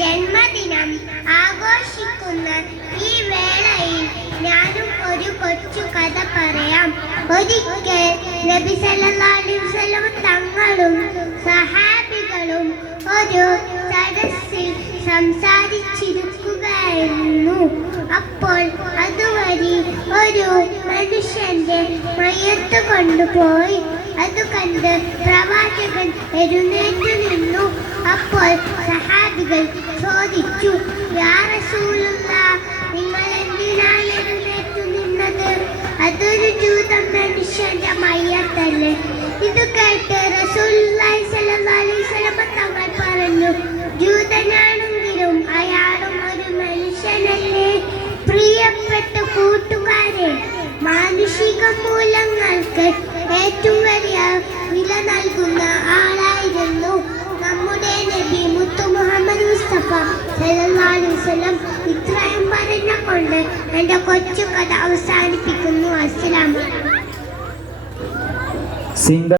ജന്മദിനം ആഘോഷിക്കുന്ന ഈ വേളയിൽ ഞാനും ഒരു കൊച്ചു കഥ പറയാം. ഒരിക്കൽ നബി സല്ലല്ലാഹു അലൈഹി വസല്ലം തങ്ങളും സഹാബികളും ഒരു സദസ്സിൽ സംസാരിച്ചിരിക്കുകയായിരുന്നു. അപ്പോൾ അതുവഴി ഒരു മനുഷ്യന്റെ മയ്യത്ത് കൊണ്ടുപോയി. അത് കണ്ട് പ്രവാചകൻ എഴുന്നേറ്റു നിന്നു. അപ്പോൾ സഹാബികൾ ചോദിച്ചു, യാ റസൂലല്ലാഹ്, നിങ്ങൾ എന്തിനാണ് എഴുന്നേറ്റു നിന്നത്? അതൊരു ജൂത മനുഷ്യന്റെ മയ്യത്തല്ലേ. ഇത് കേട്ട് റസൂലുള്ളാഹി സ്വല്ലല്ലാഹു അലൈഹി വസല്ലം തങ്ങൾ പറഞ്ഞു, ജൂതനാണെങ്കിലും അയാളും ഒരു മനുഷ്യനല്ലേ. പ്രിയപ്പെട്ട കൂട്ടുകാരെ, മാനുഷിക മൂല്യങ്ങൾക്ക് ഏറ്റവും വലിയ വില നൽകുന്ന ആളായിരുന്നു നമ്മുടെ നബി മുത്തു മുഹമ്മദ് മുസ്തഫ സല്ലല്ലാഹു അലൈഹി വസല്ലം. ഇത്രയും പറഞ്ഞുകൊണ്ട് എൻ്റെ കൊച്ചു കഥ അവസാനിപ്പിക്കുന്നു. അസ്സലാമു അലൈക്കും.